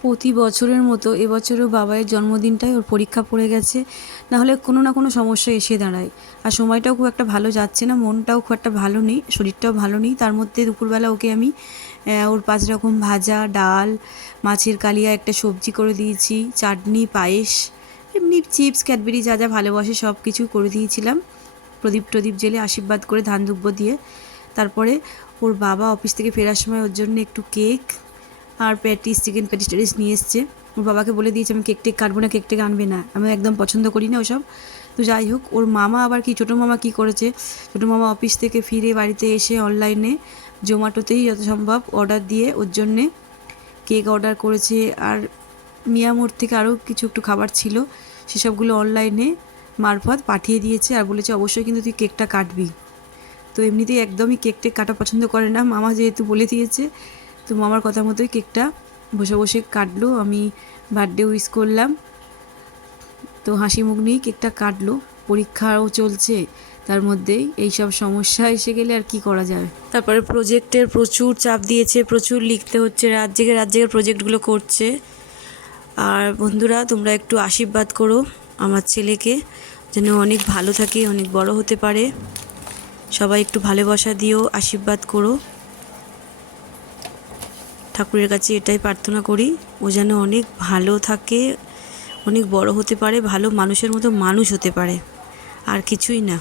প্রতি বছরের মতো এবছরও বাবাইয়ের জন্মদিনটায় ওর পরীক্ষা পড়ে গেছে, নাহলে কোনো না কোনো সমস্যা এসে দাঁড়ায়। আর সময়টাও খুব একটা ভালো যাচ্ছে না, মনটাও খুব একটা ভালো নেই, শরীরটাও ভালো নেই। তার মধ্যে দুপুরবেলা ওকে আমি ওর 5 রকম ভাজা, ডাল, মাছের কালিয়া, একটা সবজি করে দিয়েছি, চাটনি, পায়েস, এমনি চিপস, ক্যাডবেরি যা যা ভালোবাসে সব কিছু করে দিয়েছিলাম। প্রদীপ টদীপ জেলে আশীর্বাদ করে ধান দুব্য দিয়ে তারপরে ওর বাবা অফিস থেকে ফেরার সময় ওর জন্য একটু কেক আর প্যাটিস, চিকেন প্যাটিস ট্যাটিস নিয়ে এসছে। ওর বাবাকে বলে দিয়েছে আমি কেক টেক কাটবো না, কেক টেক আনবে না, আমি একদম পছন্দ করি না ওসব। তো যাই হোক, ওর মামা আবার কি, ছোটো মামা কি করেছে, ছোটো মামা অফিস থেকে ফিরে বাড়িতে এসে অনলাইনে জোম্যাটোতেই যত সম্ভব অর্ডার দিয়ে ওর জন্যে কেক অর্ডার করেছে। আর মিয়ামোড় থেকে আরও কিছু একটু খাবার ছিল, সেসবগুলো অনলাইনে মারফত পাঠিয়ে দিয়েছে। আর বলেছে অবশ্যই কিন্তু তুই কেকটা কাটবি। তো এমনিতেই একদমই কেক টেক কাটা পছন্দ করে না, মামা যেহেতু বলে দিয়েছে, তো মামার কথা মতোই কেকটা বসে বসে কাটলো। আমি বার্থডে উইশ করলাম, তো হাসি মুখ নিয়েই কেকটা কাটলো। পরীক্ষাও চলছে, তার মধ্যেই এইসব সমস্যা এসে গেলে আর কি করা যাবে। তারপরে প্রজেক্টের প্রচুর চাপ দিয়েছে, প্রচুর লিখতে হচ্ছে, রাত জেগে প্রজেক্টগুলো করছে। আর বন্ধুরা, তোমরা একটু আশীর্বাদ করো আমার ছেলেকে, যেন অনেক ভালো থাকে, অনেক বড় হতে পারে। সবাই একটু ভালোবাসা দিও, আশীর্বাদ করো। ঠাকুরের কাছে এটাই প্রার্থনা করি, ও যেন অনেক ভালো থাকে, অনেক বড় হতে পারে, ভালো মানুষের মতো মানুষ হতে পারে, আর কিছুই না।